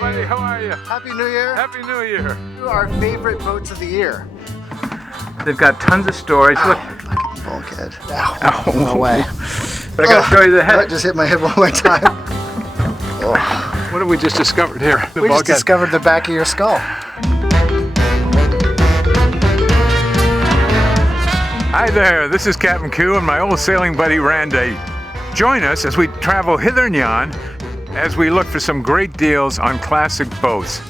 buddy, how are you? Happy New Year. Happy New Year. Our favorite boats of the year. They've got tons of storage. Look. Fucking bulkhead. Ow. No way. But I gotta show you the head. I just hit my head one more time. What have we just discovered here? We just discovered the back of your skull. Hi there, this is Captain Q and my old sailing buddy Randy. Join us as we travel hither and yon as we look for some great deals on classic boats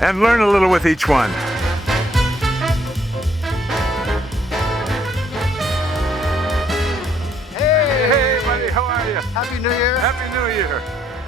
and learn a little with each one. Hey buddy, how are you? Happy New Year. Happy New Year.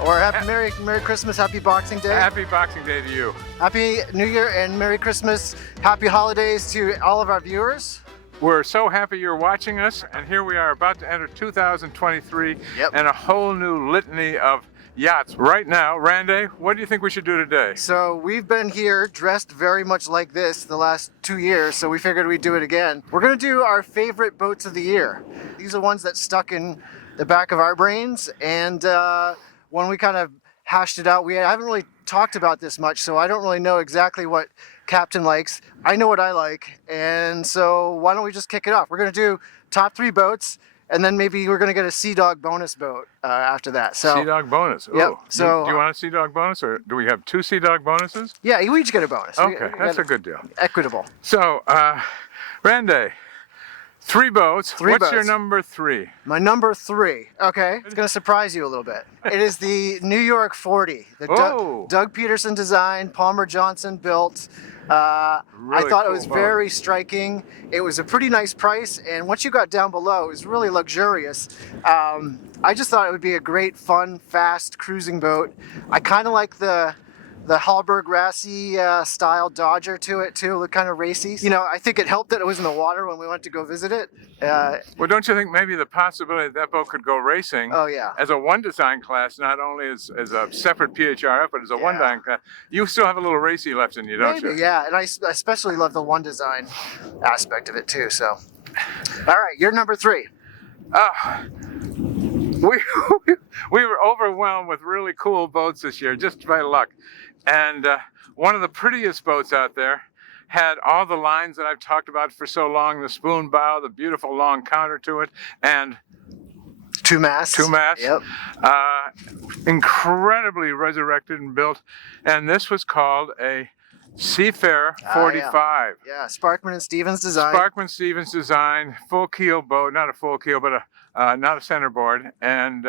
Or happy Merry Christmas, Happy Boxing Day. Happy Boxing Day to you. Happy New Year and Merry Christmas, Happy Holidays to all of our viewers. We're so happy you're watching us, and here we are about to enter 2023 and a whole new litany of yachts. Right now, Randy, what do you think we should do today? So we've been here dressed very much like this the last 2 years, so we figured we'd do it again. We're gonna do our favorite boats of the year. These are ones that stuck in the back of our brains, and when we kind of hashed it out, we haven't really talked about this much, so I don't really know exactly what Captain likes. I know what I like, and so why don't we just kick it off? We're gonna do top 3 boats, and then maybe we're gonna get a Sea Dog bonus boat after that. So Sea Dog bonus. Ooh. Yep. So do you want a Sea Dog bonus, or do we have 2 Sea Dog bonuses? yeah, we each get a bonus. Okay, that's a good deal. Equitable. So, Randy, 3 boats. What's boats. your number 3? My number 3. Okay, it's gonna surprise you a little bit. It is the New York 40. The Doug Peterson design, Palmer Johnson built. I thought it was very striking. It was a pretty nice price, and once you got down below, it was really luxurious. I just thought it would be a great, fun, fast cruising boat. I kind of like the Hallberg Rassy style Dodger to it too, look kind of racy. You know, I think it helped that it was in the water when we went to go visit it. Well, don't you think maybe the possibility that boat could go racing as a one design class, not only as a separate PHRF, but as a one design class, you still have a little racy left in you, don't you? Yeah, and I especially love the one design aspect of it too. So, all right, you're number 3. We were overwhelmed with really cool boats this year, just by luck. And one of the prettiest boats out there had all the lines that I've talked about for so long, the spoon bow, the beautiful long counter to it, and 2 masts. 2 masts. Yep. Incredibly resurrected and built. And this was called a Seafarer 45. Yeah, Sparkman and Stevens design. Sparkman Stevens design, full keel boat, not a full keel, but not a centerboard. And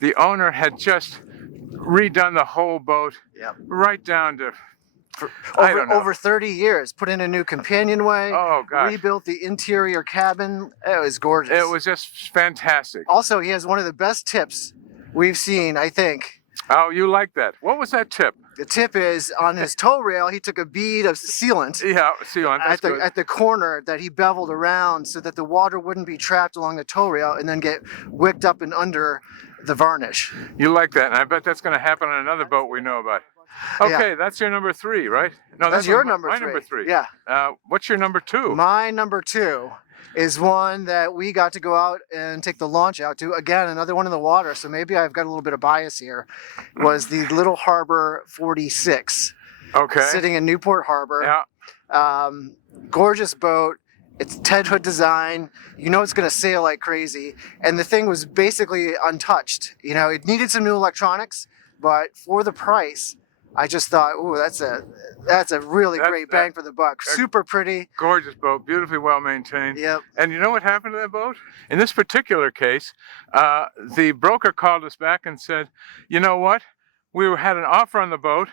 the owner had just redone the whole boat right down to over 30 years. Put in a new companionway. Oh gosh. Rebuilt the interior cabin. It was gorgeous. It was just fantastic. Also, he has one of the best tips we've seen, I think. Oh, you like that. What was that tip? The tip is on his tow rail, he took a bead of sealant. Yeah, sealant. At the corner that he beveled around so that the water wouldn't be trapped along the tow rail and then get wicked up and under the varnish. You like that, and I bet that's going to happen on another boat we know about. Okay, that's your number 3, right? No, that's your number 3. My number 3. Yeah. What's your number 2? My number 2 is one that we got to go out and take the launch out to. Again, another one in the water, so maybe I've got a little bit of bias here. Was the Little Harbor 46. Okay. Sitting in Newport Harbor. Yeah. Gorgeous boat. It's Ted Hood design. You know it's going to sail like crazy. And the thing was basically untouched. You know, it needed some new electronics, but for the price, I just thought, ooh, that's a really great bang for the buck. Super pretty. Gorgeous boat, beautifully well maintained. Yep. And you know what happened to that boat? In this particular case, the broker called us back and said, you know what? We had an offer on the boat,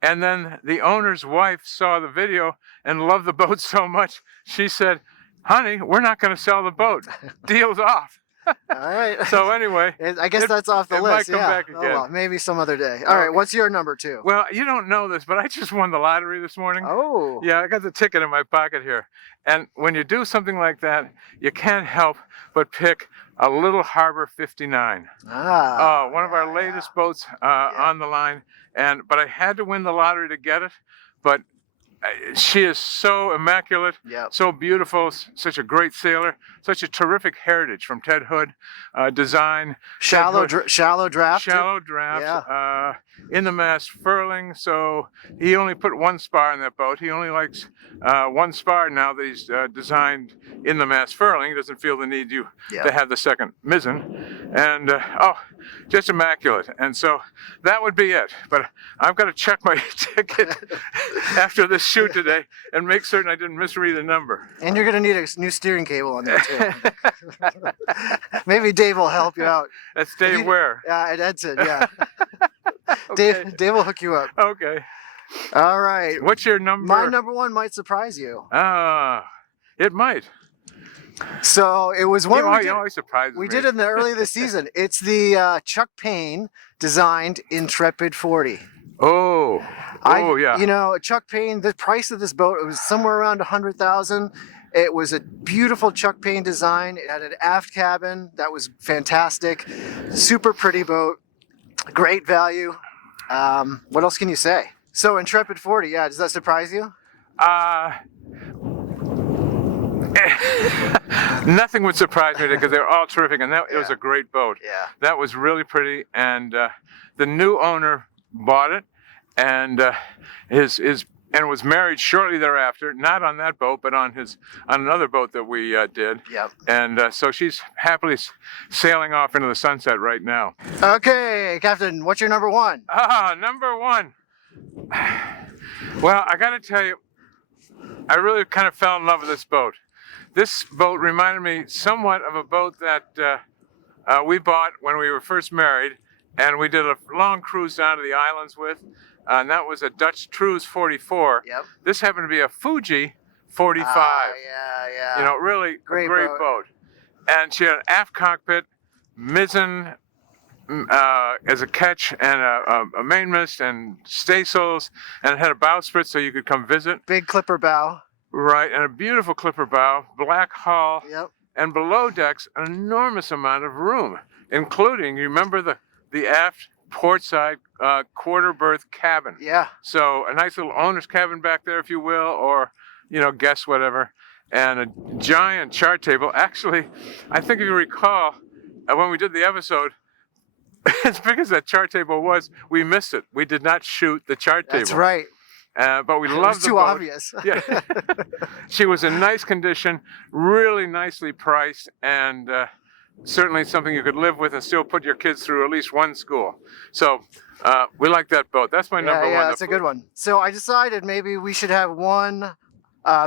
and then the owner's wife saw the video and loved the boat so much, she said, honey, we're not going to sell the boat. Deal's off. All right. So anyway, I guess that's off the list. Might come back again. Oh, well, maybe some other day. All right. What's your number 2? Well, you don't know this, but I just won the lottery this morning. Oh. Yeah, I got the ticket in my pocket here. And when you do something like that, you can't help but pick a Little Harbor 59. One of our latest boats on the line. But I had to win the lottery to get it. But she is so immaculate, Yep. so beautiful, such a great sailor, such a terrific heritage from Ted Hood, design. Shallow draft. Shallow draft. Yeah. In the mast furling, so he only put one spar in that boat. He only likes one spar now that he's designed in the mast furling. He doesn't feel the need to have the second mizzen. And just immaculate. And so that would be it. But I've got to check my ticket after this shoot today and make certain I didn't misread a number. And you're going to need a new steering cable on there too. Maybe Dave will help you out. That's Dave Ware. Yeah, at Edson, yeah. Okay. Dave will hook you up. Okay. All right. What's your number? My number one might surprise you. It might. So it was one you always surprise me. We did it in the early of the season. It's the Chuck Payne designed Intrepid 40. Oh, yeah. You know, Chuck Payne, the price of this boat, it was somewhere around $100,000. It was a beautiful Chuck Payne design. It had an aft cabin that was fantastic. Super pretty boat. Great value. What else can you say? So Intrepid 40, yeah, does that surprise you? Nothing would surprise me because they're all terrific, and it was a great boat. Yeah. That was really pretty, and the new owner bought it, and was married shortly thereafter. Not on that boat, but on another boat that we did. Yep. And so she's happily sailing off into the sunset right now. Okay, Captain, what's your number one? Number one. Well, I got to tell you, I really kind of fell in love with this boat. This boat reminded me somewhat of a boat that we bought when we were first married, and we did a long cruise down to the islands with, and that was a Dutch Cruise 44. Yep. This happened to be a Fuji 45. Yeah. You know, really great boat. And she had an aft cockpit, mizzen as a catch, and a mainmast and staysails, and it had a bowsprit so you could come visit. Big clipper bow. Right, and a beautiful clipper bow, black hull, Yep. and below decks an enormous amount of room, including, you remember the aft port side quarter berth cabin. Yeah. So a nice little owner's cabin back there, if you will, or guest whatever, and a giant chart table. Actually, I think if you recall, when we did the episode, as big as that chart table was, we missed it. We did not shoot the chart table. That's right. But we loved the boat. It was too obvious. Yeah. She was in nice condition, really nicely priced, and certainly something you could live with and still put your kids through at least one school. So we like that boat. That's my number one. Yeah, that's a good one. So I decided maybe we should have one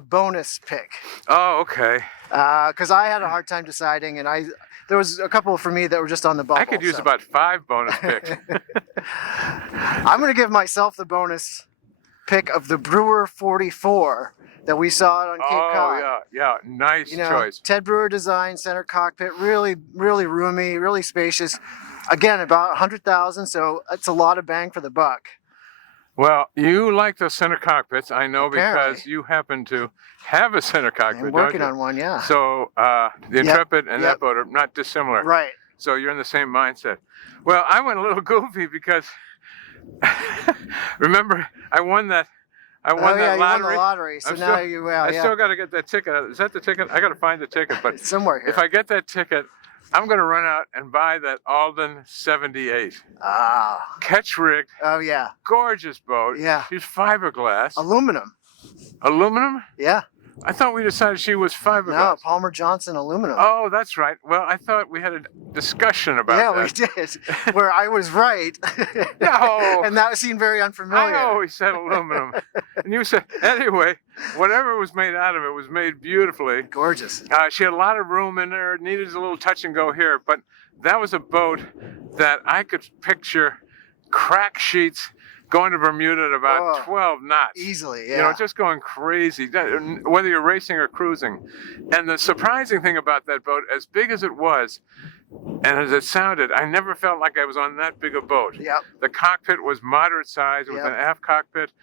bonus pick. Oh, okay. Because I had a hard time deciding, and there was a couple for me that were just on the bubble. I could use about 5 bonus picks. I'm going to give myself the bonus pick of the Brewer 44 that we saw on Cape Cod. Oh, yeah, nice choice. Ted Brewer design, center cockpit, really, really roomy, really spacious. Again, about 100,000, so it's a lot of bang for the buck. Well, you like the center cockpits, I know, Apparently. because you happen to have a center cockpit. I'm working don't you? on one, yeah. So the Intrepid and that boat are not dissimilar. Right. So you're in the same mindset. Well, I went a little goofy because remember I won that lottery. You won the lottery. So now I still got to get that ticket. Is that the ticket? I got to find the ticket. But somewhere here. If I get that ticket, I'm going to run out and buy that Alden 78. Catch rigged. Oh yeah. Gorgeous boat. Yeah. She's fiberglass. Aluminum. Aluminum? Yeah. I thought we decided she was fiberglass. No, Palmer Johnson aluminum. Oh, that's right. Well, I thought we had a discussion about that. Yeah, we did. Where I was right. No. And that seemed very unfamiliar. I always said aluminum. And you said, anyway, whatever was made out of it was made beautifully. Gorgeous. She had a lot of room in there. Needed a little touch and go here. But that was a boat that I could picture crack sheets going to Bermuda at about 12 knots. Easily, yeah. Just going crazy, whether you're racing or cruising. And the surprising thing about that boat, as big as it was, and as it sounded, I never felt like I was on that big a boat. Yep. The cockpit was moderate size. It was an aft cockpit.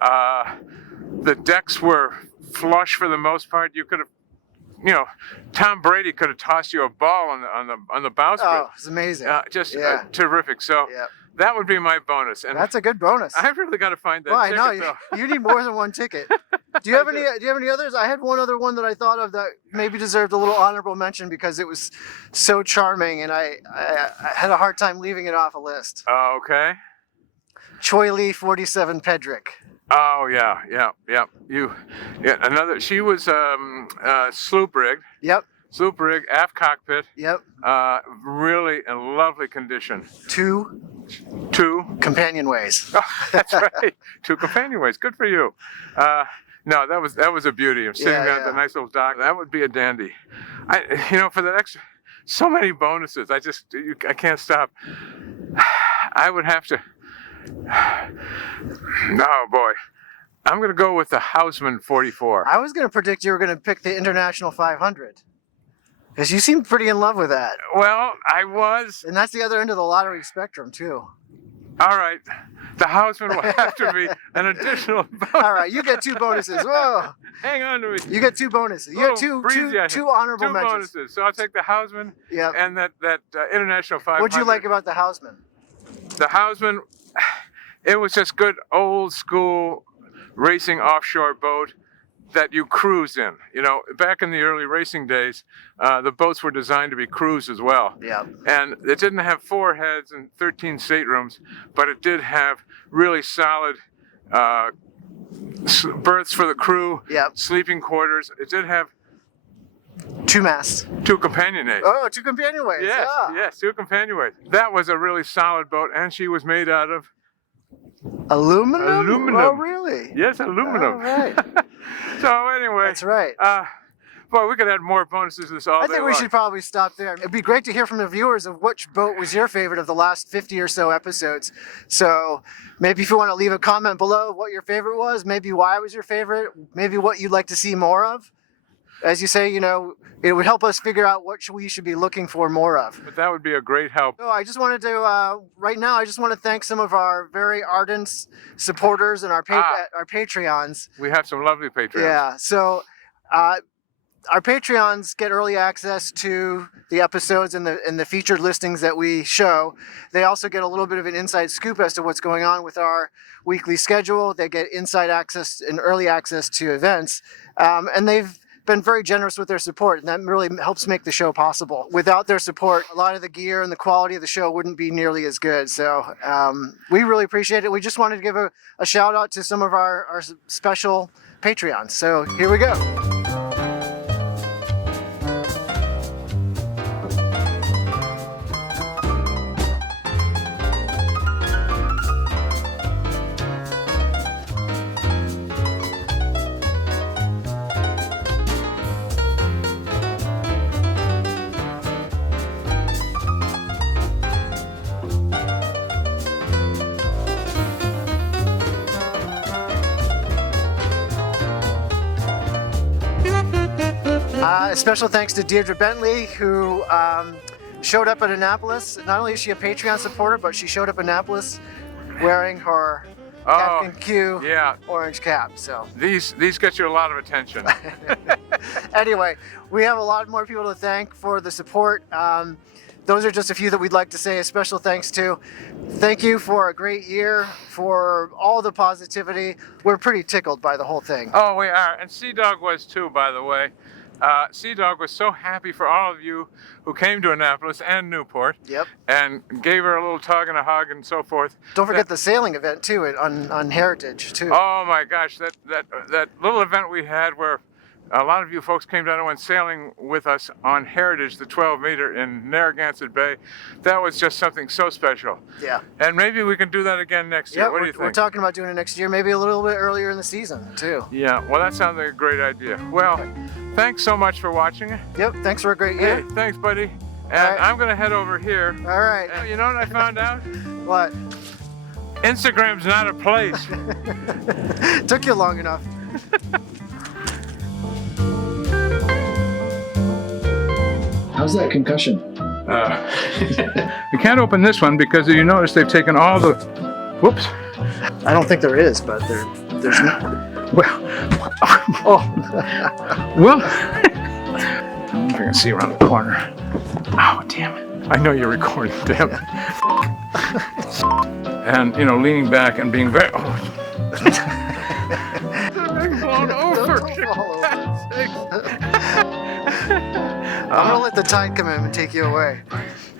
The decks were flush for the most part. You could have, Tom Brady could have tossed you a ball on the bowsprit. Oh, it's amazing. Terrific. So That would be my bonus. And that's a good bonus. I've really got to find that well, ticket, I know though. you need more than one ticket. Do you have any? Do you have any others? I had one other one that I thought of that maybe deserved a little honorable mention because it was so charming, and I had a hard time leaving it off a list. Oh, okay. Choi Lee 47 Pedrick. Oh yeah. Another. She was sloop rigged. Yep. Sloop rig, aft cockpit. Yep. Really in lovely condition. Two companionways. Oh, that's right. 2 companionways. Good for you. No, that was a beauty. I'm sitting there at the nice little dock. That would be a dandy. For that extra, so many bonuses. I can't stop. I would have to. Oh boy, I'm gonna go with the Houseman 44. I was gonna predict you were gonna pick the International 500. Because you seem pretty in love with that. Well, I was. And that's the other end of the lottery spectrum, too. All right. The Houseman will have to be an additional bonus. All right, you get 2 bonuses. Whoa. Hang on to me. You get 2 bonuses. You get two honorable mentions. 2 bonuses. So I'll take the Houseman and that International 500. What'd you like about the Houseman? The Houseman, it was just good old school racing offshore boat that you cruise in. Back in the early racing days, the boats were designed to be cruised as well. Yeah. And it didn't have 4 heads and 13 staterooms, but it did have really solid berths for the crew, sleeping quarters. It did have 2 masts. 2 companionways. Oh, 2 companionways. Yes, 2 companionways. That was a really solid boat, and she was made out of aluminum. Oh, really? Yes, aluminum. All right. So anyway. That's right. Boy, we could add more bonuses to this all day I think we should probably stop there. It'd be great to hear from the viewers of which boat was your favorite of the last 50 or so episodes. So maybe if you want to leave a comment below what your favorite was, maybe why it was your favorite, maybe what you'd like to see more of. As you say, it would help us figure out what we should be looking for more of. But that would be a great help. So I just wanted to, right now, I just want to thank some of our very ardent supporters and our Patreons. We have some lovely Patreons. Yeah, so our Patreons get early access to the episodes and the featured listings that we show. They also get a little bit of an inside scoop as to what's going on with our weekly schedule. They get inside access and early access to events. And they've been very generous with their support, and that really helps make the show possible. Without their support, a lot of the gear and the quality of the show wouldn't be nearly as good. So we really appreciate it. We just wanted to give a shout out to some of our special Patreons. So here we go. Special thanks to Deirdre Bentley, who showed up at Annapolis. Not only is she a Patreon supporter, but she showed up at Annapolis wearing her Captain Q orange cap. So these get you a lot of attention. Anyway, we have a lot more people to thank for the support. Those are just a few that we'd like to say a special thanks to. Thank you for a great year, for all the positivity. We're pretty tickled by the whole thing. Oh, we are. And Sea Dog was too, by the way. Sea Dog was so happy for all of you who came to Annapolis and Newport. Yep. And gave her a little tug and a hug and so forth. Don't forget the sailing event too on Heritage too. Oh my gosh, that little event we had where a lot of you folks came down and went sailing with us on Heritage, the 12-meter in Narragansett Bay. That was just something so special. Yeah. And maybe we can do that again next year. What do you think? We're talking about doing it next year, maybe a little bit earlier in the season too. Yeah, well that sounds like a great idea. Well, thanks so much for watching. Yep, thanks for a great year. Hey, thanks buddy. And I'm gonna head over here. All right. And you know what I found out? What? Instagram's not a place. Took you long enough. How's that concussion? We can't open this one because you notice they've taken all the... Whoops. I don't think there is, but there's no... Well... Oh. Well... I don't know if I can see around the corner. Oh, damn it. I know you're recording, damn it. And, you know, leaning back and being very, oh. I'm blown over. Don't fall over. I'm gonna let the tide come in and take you away.